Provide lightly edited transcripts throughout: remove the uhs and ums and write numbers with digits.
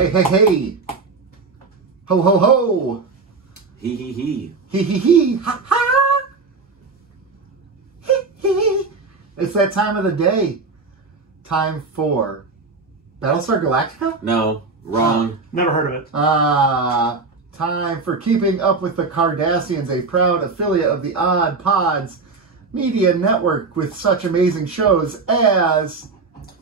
Hey, hey, hey. Ho, ho, ho. He, he, he. He, he, he. Ha, ha. He, he. It's that time of the day. Time for Battlestar Galactica? No, wrong. Never heard of it. Time for Keeping Up with the Cardassians, a proud affiliate of the Odd Pods Media Network with such amazing shows as...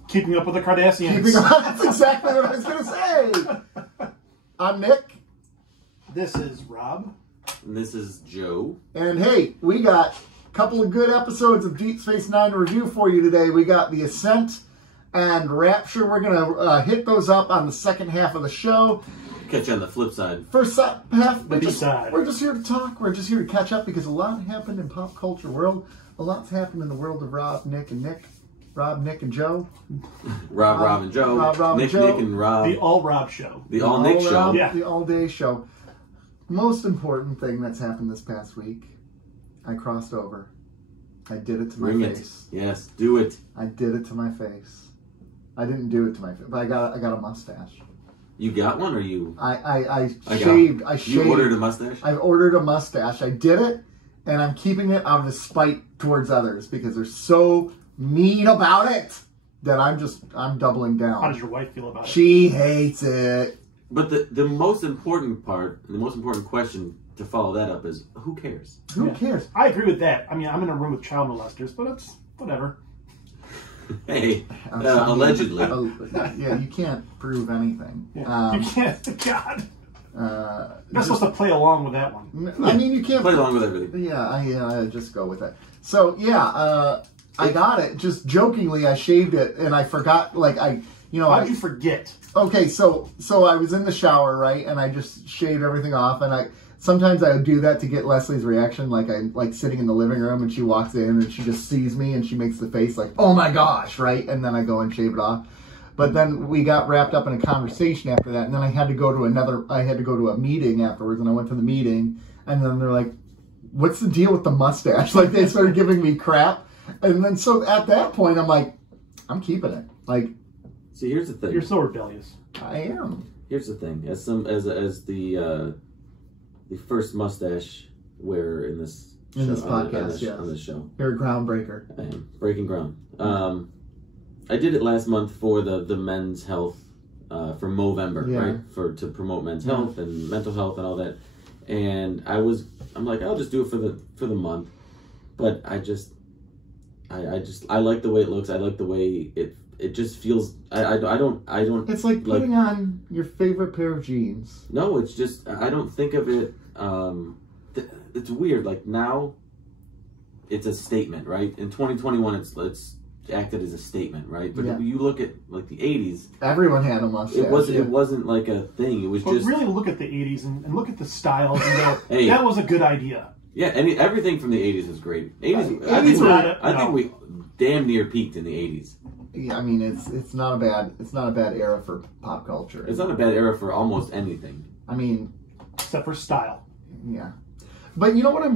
Keeping Up with the Cardassians. Keeping Up, that's exactly what I was going to say. I'm Nick. This is Rob. And this is Joe. And hey, we got a couple of good episodes of Deep Space Nine to review for you today. We got The Ascent and Rapture. We're going to hit those up on the second half of the show. Catch you on the flip side. First half, we're just here to talk. We're just here to catch up because a lot happened in pop culture world. A lot's happened in the world of Rob, Nick, and Nick. Rob, Nick, and Joe. Rob, and Joe. Rob, Nick, and Joe. Nick, and Rob. The All Rob Show. The All Nick Show. Rob, Yeah. The All Day Show. Most important thing that's happened this past week, I crossed over. I did it to my face. Yes, do it. I did it to my face. I didn't do it to my face, but I got a mustache. You got one, or you? I shaved. You ordered a mustache? I ordered a mustache. I did it, and I'm keeping it out of spite towards others because they're so mean about it that I'm doubling down. How does your wife feel about it? She hates it. But the most important part, the most important question to follow that up is, who cares? Who cares? I agree with that. I mean, I'm in a room with child molesters, but it's whatever. Hey, allegedly. Yeah, you can't prove anything. Yeah. You can't. God. You're supposed to play along with that one. I mean, you can't play along with everything. Yeah, I just go with that. So yeah, I got it. Just jokingly, I shaved it, and I forgot. Why'd you forget? Okay, so I was in the shower, right, and I just shaved everything off, and sometimes I would do that to get Leslie's reaction, like sitting in the living room, and she walks in, and she just sees me, and she makes the face like, oh my gosh, right, and then I go and shave it off. But then we got wrapped up in a conversation after that, and then I had to go to a meeting afterwards, and I went to the meeting, and then they're like, what's the deal with the mustache? Like, they started giving me crap, and then so at that point, I'm like, I'm keeping it. Like, see, here's the thing. You're so rebellious. I am. Here's the thing. As the first mustache wearer in this podcast, on this show, you're a groundbreaker. I am breaking ground. I did it last month for the men's health for Movember, right? To promote men's health and mental health and all that. And I'm like, I'll just do it for the month. But I like the way it looks. I like the way it just feels. I don't. It's like putting on your favorite pair of jeans. No, it's just I don't think of it. It's weird. Like now, it's a statement, right? In 2021, it's acted as a statement, right? But if you look at like the 80s, everyone had a mustache. It wasn't like a thing. It was just really look at the 80s and look at the styles and go, hey, that was a good idea. Yeah, everything from the 80s was great. 80s, I think we damn near peaked in the 80s. Yeah, I mean it's not a bad era for pop culture. It's not a bad era for almost anything. I mean, except for style. Yeah, but you know what I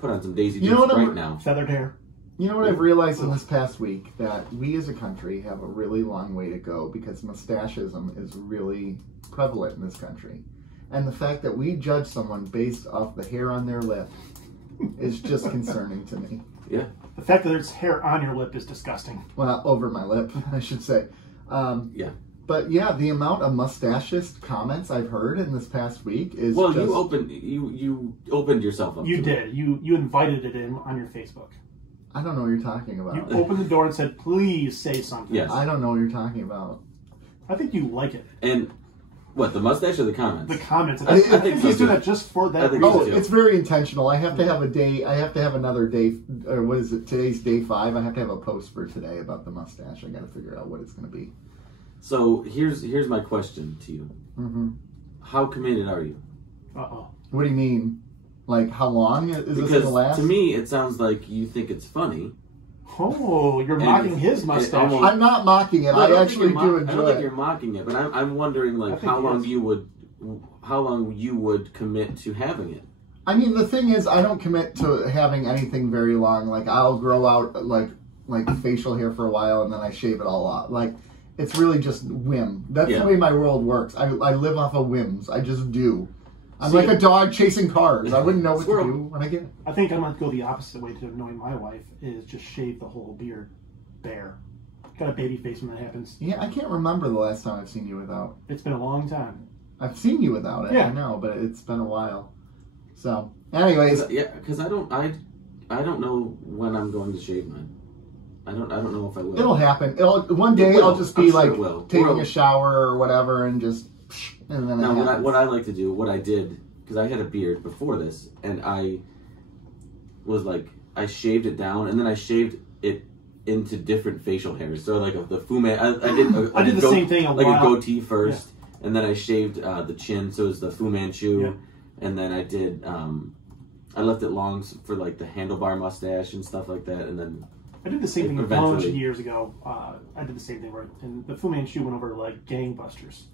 put on some Daisy Dukes right now. Feathered hair. You know what I've realized in this past week? That we as a country have a really long way to go because mustachism is really prevalent in this country. And the fact that we judge someone based off the hair on their lip is just concerning to me. Yeah. The fact that there's hair on your lip is disgusting. Well, over my lip, I should say. Yeah. But yeah, the amount of mustachist comments I've heard in this past week is you opened yourself up. You did. You invited it in on your Facebook. I don't know what you're talking about. You opened the door and said, please say something. Yes. I don't know what you're talking about. I think you like it. And what, the mustache or the comments? The comments. I think he's doing that just for that reason. Oh, it's very intentional. I have to have a day. I have to have another day. Or what is it? Today's day 5. I have to have a post for today about the mustache. I got to figure out what it's going to be. So here's my question to you. Mm-hmm. How committed are you? Uh-oh. What do you mean? Like, how long is this going to last? To me, it sounds like you think it's funny. Oh, you're mocking his mustache. I'm not mocking it. I actually do enjoy it. I don't think you're mocking it, but I'm wondering, like, how long you would commit to having it. I mean, the thing is, I don't commit to having anything very long. Like, I'll grow out, like facial hair for a while, and then I shave it all off. Like, it's really just whim. That's the way my world works. I live off of whims. I just do. I'm like a dog chasing cars. I wouldn't know what to do when I get it. I think I'm going to go the opposite way to annoy my wife, is just shave the whole beard bare. Got a baby face when that happens. Yeah, I can't remember the last time I've seen you without. It's been a long time. I've seen you without it, I know, but it's been a while. So, anyways. Because I don't know when I'm going to shave mine. I don't know if I will. It'll happen. One day I'll just be like taking a shower or whatever and just... And then what I like to do, what I did, because I had a beard before this, and I was like, I shaved it down, and then I shaved it into different facial hairs. So like the Fu Man, I did the same thing a a goatee first, and then I shaved the chin, so it was the Fu Manchu, and then I did, I left it long for like the handlebar mustache and stuff like that, and then I did the same thing a bunch of years ago. I did the same thing, and the Fu Manchu went over to like gangbusters.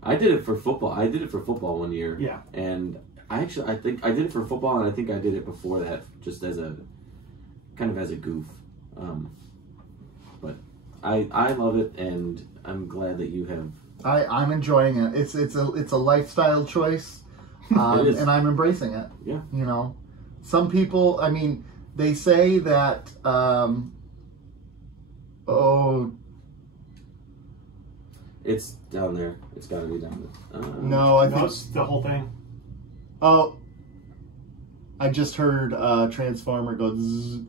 I did it for football. I did it for football one year. Yeah. And I think I did it for football, and I think I did it before that, just as a kind of as a goof. But I love it, and I'm glad that you have. I'm enjoying it. It's a lifestyle choice, and I'm embracing it. Yeah. You know, some people. I mean, they say that. It's down there. It's got to be down there. No, I think it's the whole thing. Oh, I just heard Transformer go zzz.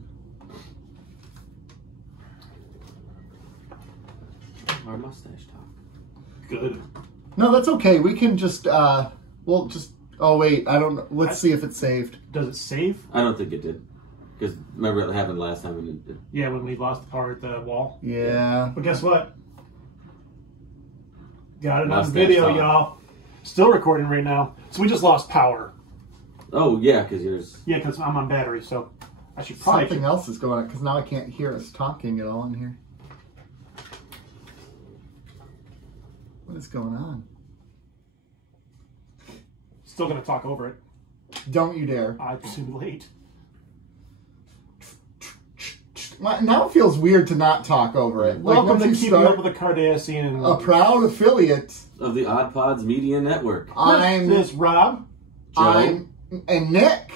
Our mustache talk. Good. No, that's okay. We can just, we'll just, oh wait, I don't know. Let's see if it's saved. Does it save? I don't think it did. Because remember it happened last time and it did. Yeah, when we lost the power at the wall. Yeah. But guess what? Got it on video, y'all. Still recording right now. So we just lost power. Oh, yeah, because yours... Yeah, because I'm on battery, so I should probably... Something else is going on, because now I can't hear us talking at all in here. What is going on? Still going to talk over it. Don't you dare. I'm too late. Now it feels weird to not talk over it. Welcome to Keeping Up with the Cardassians. A proud affiliate of the Odd Pods Media Network. This is Rob. I'm and Nick.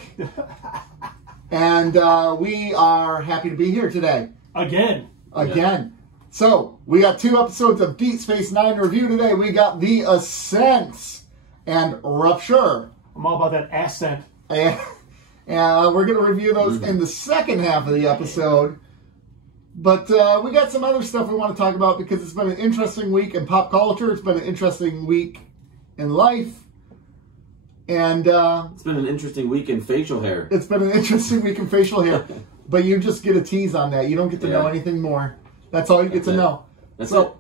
And we are happy to be here today. Again. Yeah. So, we got 2 episodes of Deep Space Nine review today. We got The Ascent and Rupture. I'm all about that ascent. And we're going to review those in the second half of the episode. But we got some other stuff we want to talk about because it's been an interesting week in pop culture. It's been an interesting week in life. And it's been an interesting week in facial hair. It's been an interesting week in facial hair. But you just get a tease on that. You don't get to know anything more. That's all you get to know. So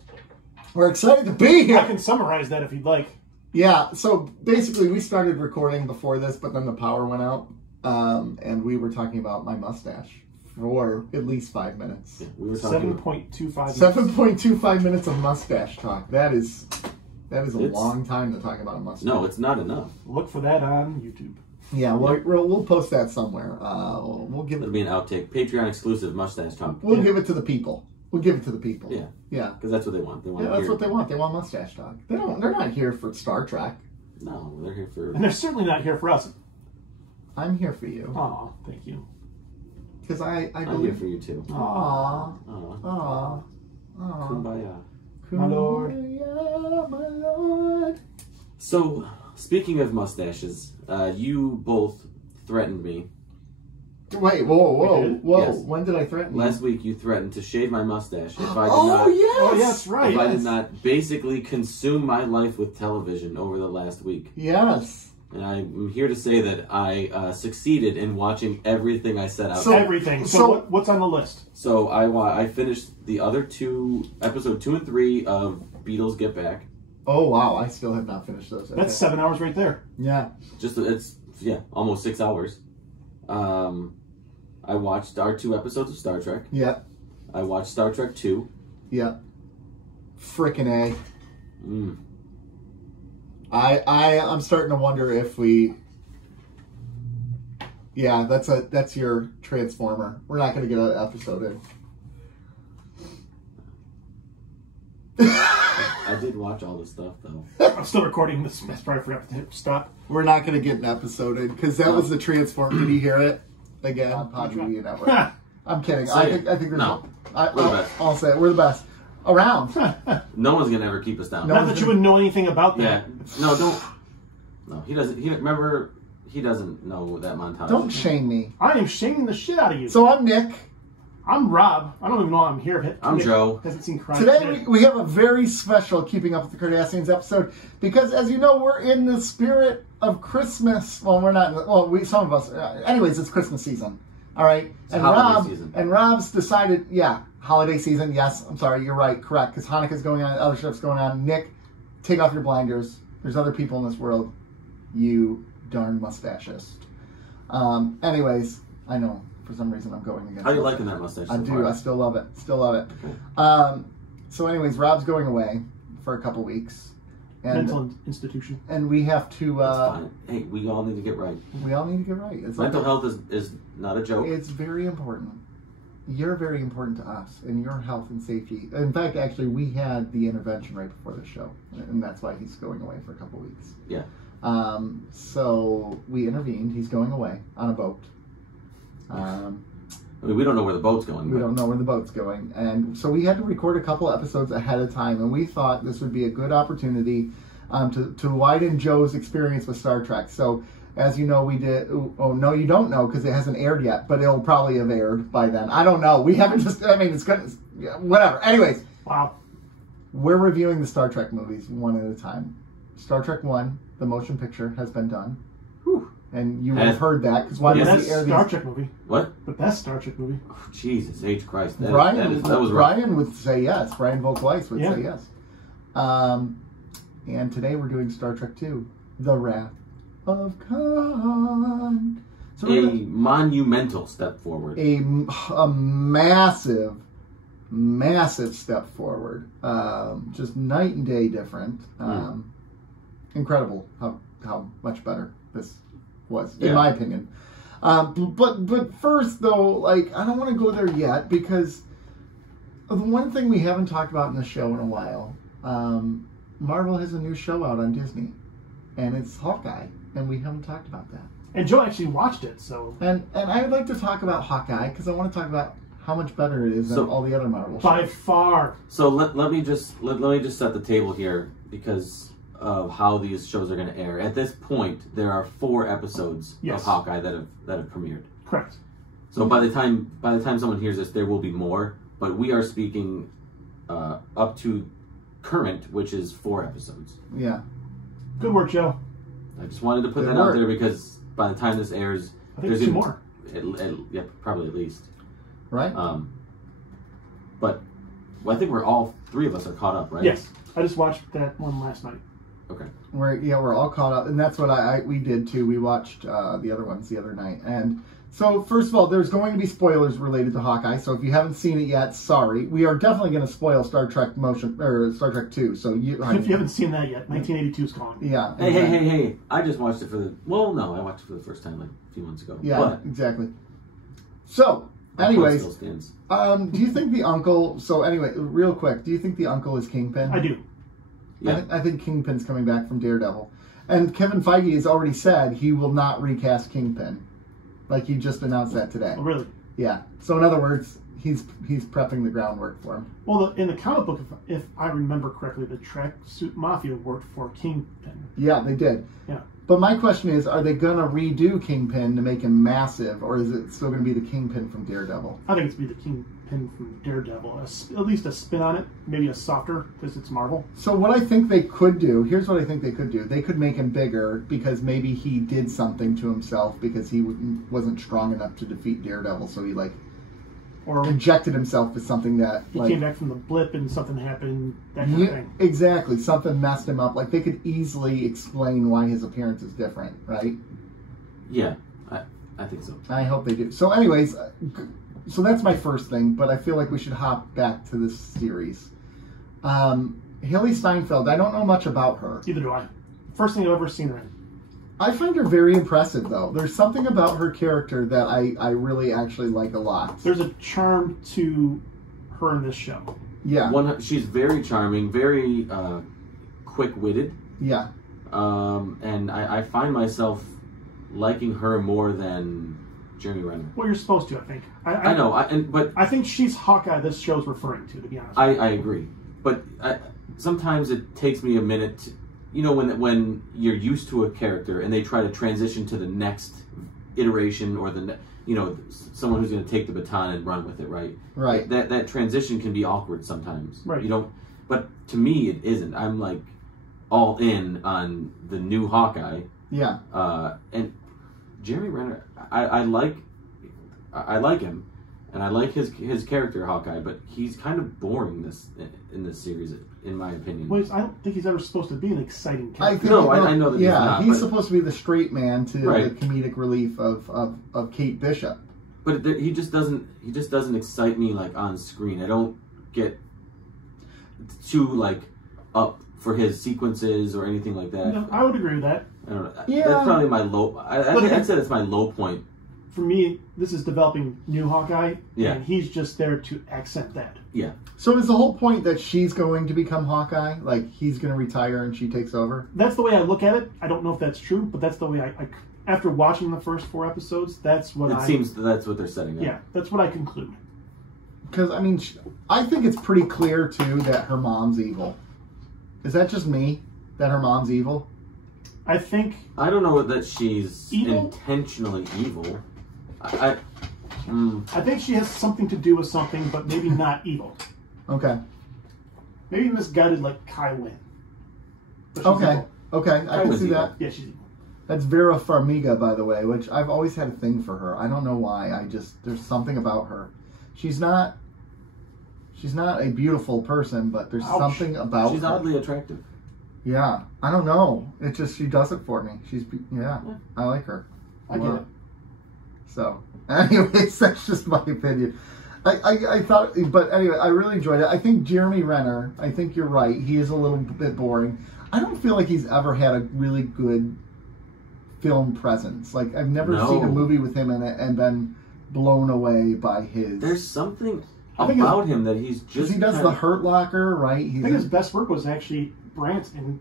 we're excited to be here. I can summarize that if you'd like. Yeah, so basically we started recording before this, but then the power went out. And we were talking about my mustache for at least 5 minutes. Yeah, we were talking 7.25 minutes. 7.25 minutes of mustache talk. That is a long time to talk about a mustache. No, it's not enough. Look for that on YouTube. Yeah, we'll post that somewhere. We'll give it. It'll be an outtake, Patreon exclusive mustache talk. We'll give it to the people. We'll give it to the people. Yeah, yeah, because that's what they want. They want. Yeah, that's what they want. They want mustache talk. They're not here for Star Trek. No, they're here for. And they're certainly not here for us. I'm here for you. Aw, thank you. Because I believe. I'm here for you too. Aw. Aw. Aw. Kumbaya. My lord. My lord. So, speaking of mustaches, you both threatened me. Wait, whoa. Yes. When did I threaten you? Last week you threatened to shave my mustache if I did not. Yes. Oh, yes, right. If I did not basically consume my life with television over the last week. Yes. And I'm here to say that I succeeded in watching everything I set out. Everything. So what's on the list? So I finished the other 2, episode 2 and 3 of Beatles Get Back. Oh wow, I still have not finished those. That's 7 hours right there. Yeah. It's almost 6 hours. I watched our 2 episodes of Star Trek. Yeah. I watched Star Trek 2. Yeah. Frickin' A. I'm starting to wonder if we. Yeah, that's your Transformer. We're not going to get an episode in. I did watch all this stuff though. I'm still recording this. I probably forgot to hit stop. We're not going to get an episode in because that was the transform. Did you hear it again? On Pod Media Network. I'm kidding. I think there's no. We're the best. I'll say it. We're the best around. No one's gonna ever keep us down. Not that you wouldn't know anything about that. Yeah. No, don't. No, he doesn't. He doesn't know that montage. Don't shame me. I am shaming the shit out of you. So I'm Nick. I'm Rob. I don't even know I'm here. I'm Nick Joe. Hasn't seen crime. Today we have a very special Keeping Up with the Cardassians episode because, as you know, we're in the spirit of Christmas. Well, we're not. Some of us. Anyways, it's Christmas season. All right. It's holiday season. And Rob's decided, holiday season. Yes, I'm sorry, you're right, correct. Because Hanukkah's going on, other stuff's going on. Nick, take off your blinders. There's other people in this world. You darn mustachist. Anyways, I know for some reason I'm going against. How are you liking that mustache? I so do. far? I still love it. Still love it. Okay. So, anyways, Rob's going away for a couple weeks. And, mental institution. And we have to. That's fine. Hey, we all need to get right. We all need to get right. It's mental health is not a joke. It's very important. You're very important to us and your health and safety. In fact, actually, we had the intervention right before the show, and that's why he's going away for a couple weeks. Yeah. So we intervened. He's going away on a boat. I mean, we don't know where the boat's going. We don't know where the boat's going. And so we had to record a couple episodes ahead of time, and we thought this would be a good opportunity to widen Joe's experience with Star Trek. So, as you know, we did... Oh, no, you don't know, because it hasn't aired yet, but it'll probably have aired by then. I don't know. We haven't just... I mean, it's good... Whatever. Anyways. Wow. We're reviewing the Star Trek movies one at a time. Star Trek 1, the motion picture, has been done. Whew. And you have heard that, because why the does best he air Star these... Trek movie. What? The best Star Trek movie. Oh, Jesus H. Christ. That was Brian would say yes. Brian Volk-Weiss would say yes. And today we're doing Star Trek 2, The Wrath of Khan. So monumental step forward. A massive step forward. Just night and day different. Incredible how much better this was, in my opinion. But first, though, I don't want to go there yet because the one thing we haven't talked about in the show in a while, Marvel has a new show out on Disney, and it's Hawkeye, and we haven't talked about that. And Joe actually watched it, so... And I would like to talk about Hawkeye because I want to talk about how much better it is than all the other Marvel shows. By far. So let me just set the table here because of how these shows are going to air. At this point, there are 4 episodes of Hawkeye that have premiered. Correct. So by the time someone hears this, there will be more. But we are speaking up to current, which is 4 episodes. Yeah. Good work, Joe. I just wanted to put that out there because by the time this airs, I think there's 2 more. Yeah, probably at least. Right. But I think we're all 3 of us are caught up, right? Yes. I just watched that one last night. Okay. We're all caught up, and that's what we did too. We watched the other ones the other night, and so first of all, there's going to be spoilers related to Hawkeye. So if you haven't seen it yet, sorry. We are definitely going to spoil Star Trek Star Trek 2. So if you haven't seen that yet, 1982 is calling. Yeah. Hey! I just watched it I watched it for the first time a few months ago. Yeah, exactly. So, anyways, still stands. Do you think the uncle? So anyway, real quick, do you think the uncle is Kingpin? I do. Yeah. I think Kingpin's coming back from Daredevil. And Kevin Feige has already said he will not recast Kingpin. He just announced that today. Oh, really? Yeah. So in other words, he's prepping the groundwork for him. Well, in the comic book, if I remember correctly, the Tracksuit Mafia worked for Kingpin. Yeah, they did. Yeah. But my question is, are they going to redo Kingpin to make him massive, or is it still going to be the Kingpin from Daredevil? I think it's going to be the Kingpin from Daredevil. At least a spin on it. Maybe a softer, because it's Marvel. So what I think they could do, here's what I think they could do. They could make him bigger because maybe he did something to himself because he wasn't strong enough to defeat Daredevil, so he, or injected himself with something that... He came back from the blip and something happened, that kind of thing. Exactly. Something messed him up. They could easily explain why his appearance is different, right? Yeah, I think so. I hope they do. So anyways, so that's my first thing, but I feel like we should hop back to this series. Haley Steinfeld, I don't know much about her. Neither do I. First thing I've ever seen her in. I find her very impressive, though. There's something about her character that I really actually like a lot. There's a charm to her in this show. Yeah. She's very charming, very quick-witted. Yeah. And I find myself liking her more than Jeremy Renner. Well, you're supposed to, I think. I know, but I think she's Hawkeye this show's referring to be honest. I agree. But sometimes it takes me a minute to, when you're used to a character and they try to transition to the next iteration or someone who's going to take the baton and run with it, right? Right. That transition can be awkward sometimes. Right. But to me it isn't. I'm like all in on the new Hawkeye. Yeah. And Jeremy Renner, I like him, and I like his character Hawkeye, but he's kind of boring in this series, in my opinion. Well, I don't think he's ever supposed to be an exciting character. I know that he's not. He's supposed to be the straight man to right. the comedic relief of Kate Bishop. But he just doesn't excite me like on screen. I don't get too like up for his sequences or anything like that. No, I would agree with that. I don't know. Yeah. That's probably my low. I'd say that's my low point. For me, this is developing new Hawkeye, Yeah. and he's just there to accent that. Yeah. So is the whole point that she's going to become Hawkeye? Like he's going to retire and she takes over? That's the way I look at it. I don't know if that's true, but that's the way I after watching the first 4 episodes, that's what It seems that's what they're setting up. Yeah, that's what I conclude. Because, I mean, I think it's pretty clear, too, that her mom's evil. Is that just me? That her mom's evil? I think... I don't know that she's evil? Intentionally evil. I think she has something to do with something, but maybe not evil. Okay. Maybe misguided like Kai Wynn. Okay. Evil. Okay, I can see evil. that. Yeah, she's evil. That's Vera Farmiga, by the way, which I've always had a thing for her. I don't know why. There's something about her. She's not a beautiful person, but there's something about her. She's oddly attractive. Yeah. I don't know. It just, she does it for me. Yeah. I like her. I get it. So, anyways, that's just my opinion. I thought, but anyway, I really enjoyed it. I think Jeremy Renner, I think you're right. He is a little bit boring. I don't feel like he's ever had a really good film presence. Like, I've never seen a movie with him in it and been blown away by his... There's something about him that he's just... He does the Hurt Locker, right? I think his best work was actually Brant in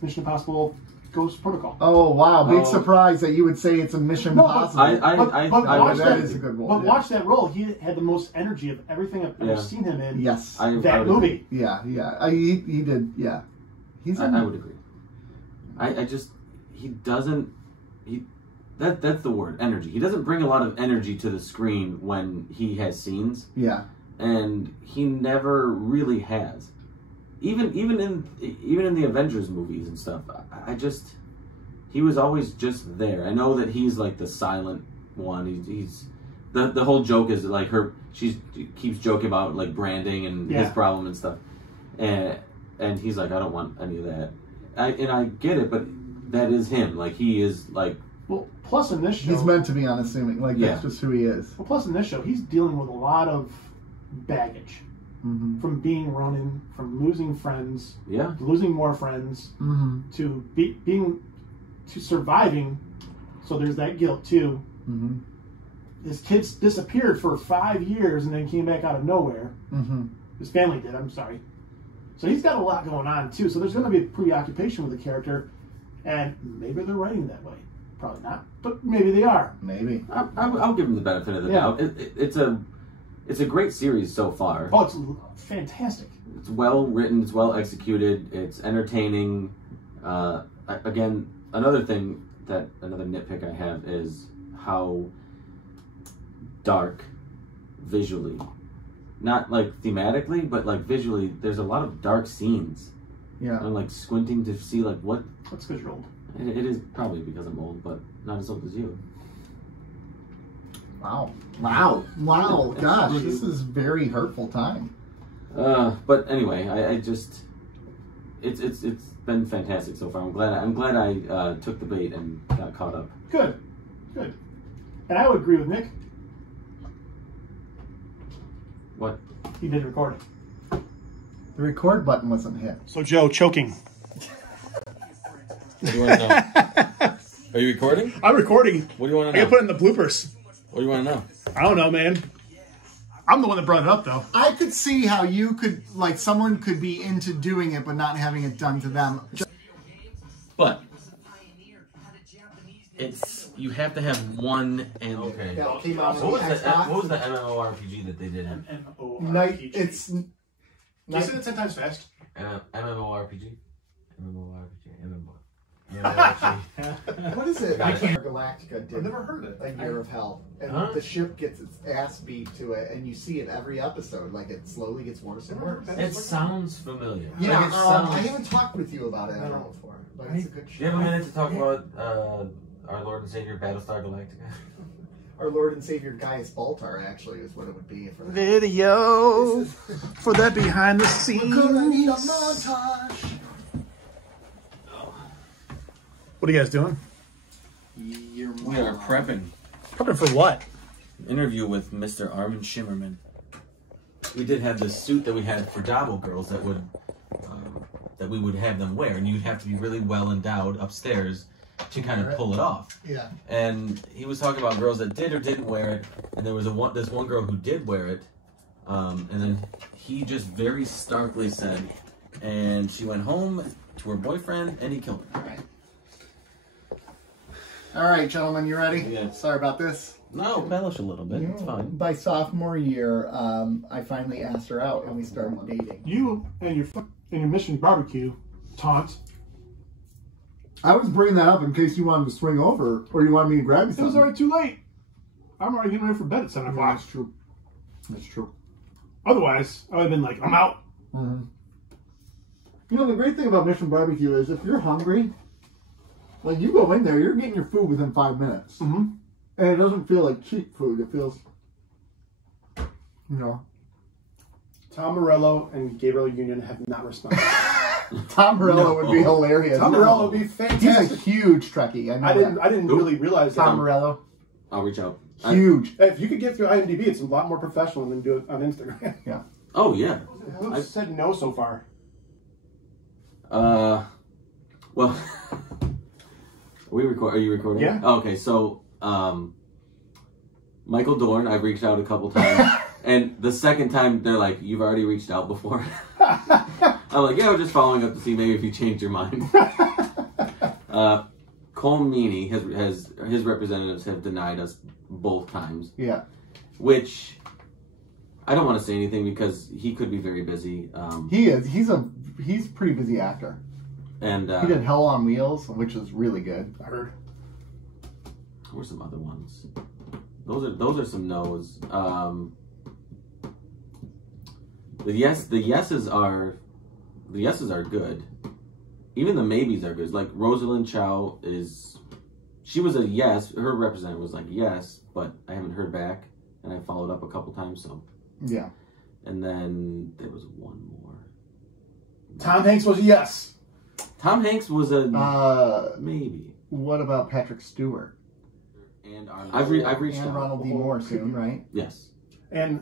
Mission Impossible Ghost Protocol. Oh, wow. Big surprise that you would say it's a Mission Impossible. That is a good role. But watch that role. He had the most energy of everything I've ever seen him in. Yes. That movie. Yeah. He did, yeah. I would agree. He doesn't... That's the word, energy. He doesn't bring a lot of energy to the screen when he has scenes. Yeah. And he never really has. Even in the Avengers movies and stuff, he was always just there. I know that he's like the silent one. He's the whole joke is like she keeps joking about like branding and his problem and stuff, and he's like, I don't want any of that. I get it, but that is him. Like he is like. Well, plus in this show, he's meant to be unassuming. Like that's just who he is. Well, plus in this show, he's dealing with a lot of baggage. Mm-hmm. From being running, from losing friends, to losing more friends, to to surviving. So there's that guilt too. Mm-hmm. His kids disappeared for 5 years and then came back out of nowhere. Mm-hmm. His family did. I'm sorry. So he's got a lot going on too. So there's going to be a preoccupation with the character, and maybe they're writing that way. Probably not, but maybe they are. Maybe. I'll give him the benefit of the doubt. It's a great series so far. Oh, it's fantastic. It's well written. It's well executed. It's entertaining. Again, another nitpick I have is how dark visually, not like thematically, but like visually, there's a lot of dark scenes. Yeah. I'm like squinting to see like what. That's because you're old. It is probably because I'm old, but not as old as you. Wow. Gosh, this is very hurtful time. But anyway, I just it's been fantastic so far. I'm glad I took the bait and got caught up. Good. And I would agree with Nick. What? He did record it. The record button wasn't hit. So Joe, choking. What do you want to know? Are you recording? I'm recording. What do you want to know? I gotta put it in the bloopers. What do you want to know? I don't know, man. I'm the one that brought it up, though. I could see how you could, like, someone could be into doing it but not having it done to them. But you have to have one and okay. That came out What on was the the Xbox. what was the MMORPG that they did? It's Can you say that 10 times fast? MMORPG. what is it? Got it. Galactica I've did never heard of it. A Year of Hell, and Huh? the ship gets its ass beat to it, and you see it every episode. Like it slowly gets worse and worse. It sounds familiar. Yeah, Like, it sounds... I haven't talked with you about it at all before, but it's a good Do you have show. a minute to talk about our Lord and Savior Battlestar Galactica? Our Lord and Savior Gaius Baltar actually is what it would be for that. Video for that behind the scenes. Gonna need a montage. What are you guys doing? we are prepping. Prepping for what? Interview with Mr. Armin Shimmerman. We did have this suit that we had for Dabo girls that would that we would have them wear, and you'd have to be really well endowed upstairs to kind of pull it off. Yeah. And he was talking about girls that did or didn't wear it, and there was this one girl who did wear it, and then he just very starkly said, and she went home to her boyfriend, and he killed her. All right, gentlemen, you ready? Yeah. Sorry about this. No, embellish a little bit. It's fine. By sophomore year, I finally asked her out, and we started dating. You and your Mission Barbecue taunt. I was bringing that up in case you wanted to swing over, or you wanted me to grab you It was something. already too late. I'm already getting ready for bed at 7 o'clock. That's true. That's true. Otherwise, I would have been like, I'm out. Mm-hmm. You know, the great thing about Mission Barbecue is if you're hungry, like you go in there, you're getting your food within 5 minutes. Mm-hmm. And it doesn't feel like cheap food. It feels, you know. Tom Morello and Gabriel Union have not responded. Tom Morello would be hilarious. Tom Morello would be He's a fantastic. huge Trekkie. I know I didn't really realize Tom that. Morello, I'll reach out. huge. If you could get through IMDb, it's a lot more professional than do it on Instagram. Yeah. Oh yeah. Who said no so far? Well, are you recording? Yeah. Okay, so Michael Dorn, I've reached out a couple times, and the second time they're like, "You've already reached out before." I'm like, "Yeah, we're just following up to see maybe if you changed your mind." Cole Meany has his representatives have denied us both times. Yeah. Which I don't want to say anything because he could be very busy. He is. He's a pretty busy actor. And He did Hell on Wheels, which is really good. I heard. What were some other ones? Those are some no's. The yeses are good. Even the maybes are good. Like Rosalind Chow she was a yes. Her representative was like yes, but I haven't heard back, and I followed up a couple times. So Yeah. and then there was one more. Tom Hanks was a yes. Tom Hanks was a maybe. What about Patrick Stewart? And I've reached And out. Ronald D. Moore soon, right? Yes. And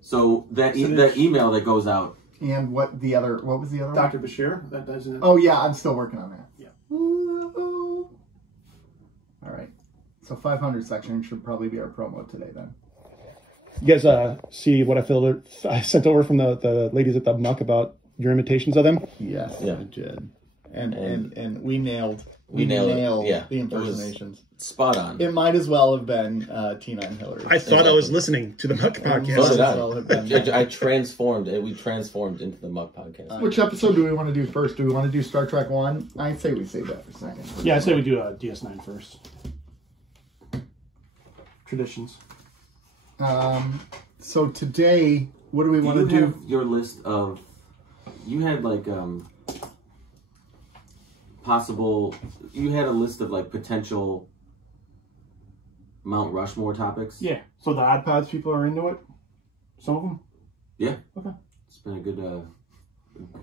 So that So that email that goes out. And what was the other one? Dr. Bashir. That doesn't. Oh yeah, I'm still working on that. Yeah. Ooh. All right. So 500 section should probably be our promo today then. You guys see what I sent over from the ladies at the Muck about your imitations of them? Yes, Yeah. I did. And we nailed nailed it. Yeah. the impersonations. Spot on. It might as well have been Tina and Hillary. I thought I was listening to the Muck So podcast. did Might as well have been. I transformed. We transformed into the Muck podcast. Which episode do we want to do first? Do we want to do Star Trek 1? I'd say we save that for second. Yeah, I say we do DS9 first. Traditions. So today, what do we want to you do? have your list of? You had like possible. You had a list of like potential Mount Rushmore topics. Yeah. So the Odd Pods people are into it? Some of them? Yeah. Okay. It's been a good.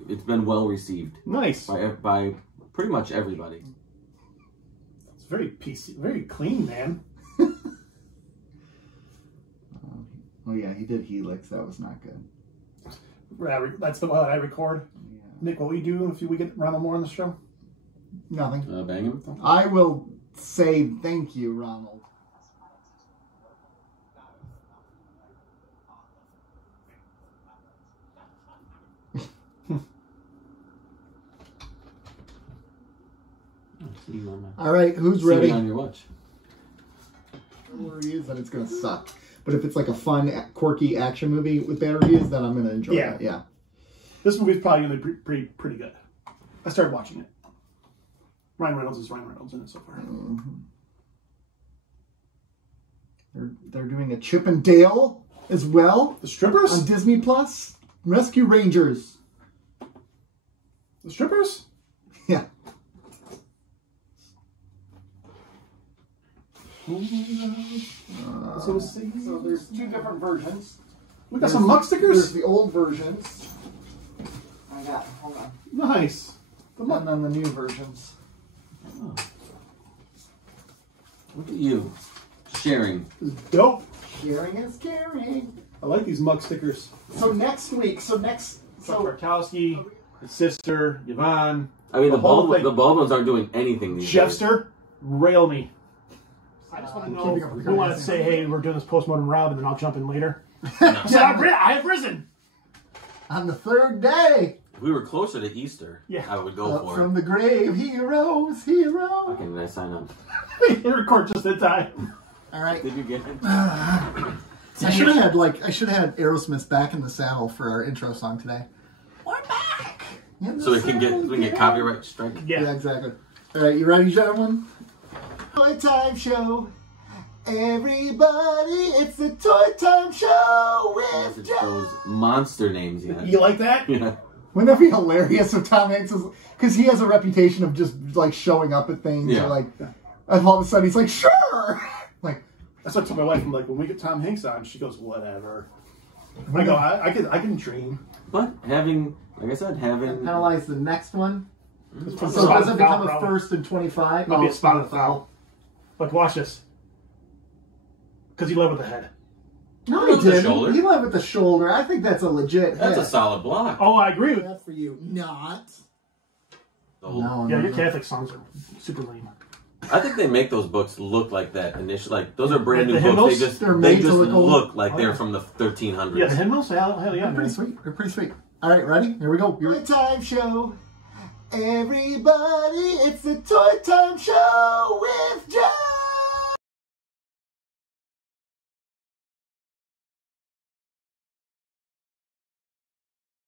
It's been well received Nice. by pretty much everybody. It's very PC, very clean, man. Oh yeah, he did Helix. That was not good. That's the one that I record. Yeah. Nick, what will you do if we get Ronald Moore on the show? Nothing. Bang him. I will say thank you, Ronald. See, Mama. All right, who's See me ready? on your watch. Reviews, then it's gonna suck. But if it's like a fun, quirky action movie with bad reviews, then I'm gonna enjoy it. Yeah. This movie's probably gonna be pretty good. I started watching it. Ryan Reynolds is Ryan Reynolds in it so far. They're doing a Chip and Dale as well The strippers? on Disney Plus. Rescue Rangers. The strippers? Yeah. So there's two different versions. we got some muck There's stickers. the old versions. Hold on. Nice. The muck. And then the new versions. Look at you. Sharing. This is dope. Sharing is caring. I like these muck stickers. So next week, So Bartowski, his sister, Yvonne, I mean, the whole bald thing. ones aren't doing anything these days. Jeffster, rail me. I just want to know keeping up with if you want to Cardassians. say, hey, we're doing this postmortem Rob, and then I'll jump in later. I have risen. on the third day, If we were closer to Easter, Yeah. I would go up for from it. the grave, heroes, heroes. Okay, did I sign up? You record just in time. All right. Did you get it? I should have had Aerosmith back in the saddle for our intro song today. We're back. in the So we can saddle get again. copyright strike. Yeah, exactly. All right, you ready, gentlemen? Toy Time Show. Everybody, it's the Toy Time Show with Message Jeff. those monster names yet. You like that? Yeah. Wouldn't that be hilarious if Tom Hanks is... Because he has a reputation of just, like, showing up at things. Yeah. Or, like, and all of a sudden he's like, sure! Like, That's what I told my wife. I'm like, when we get Tom Hanks on, she goes, whatever. I go, I can dream. But having, like I said, having... penalize the next one. It's So from it doesn't become a Foul. first and 25. Might be a it's spot not of foul. Look, watch this. Because he led with the head. No, He he led with the didn't. shoulder. He led with the shoulder. I think that's a legit That's hit. a solid block. Oh, I agree with That's for you. Not. Oh. No, Yeah, no, your no. Catholic songs are super lame. I think they make those books look like that initially. Like, those are brand The new hymnals? books. They're They made to just look old. look like Oh, they're yeah. from the 1300s. Yeah, the hymnals? Hell yeah, They're pretty man. sweet. They're pretty sweet. All right, ready? Here we go. Toy Time Show. Everybody, it's the Toy Time Show with Jeff.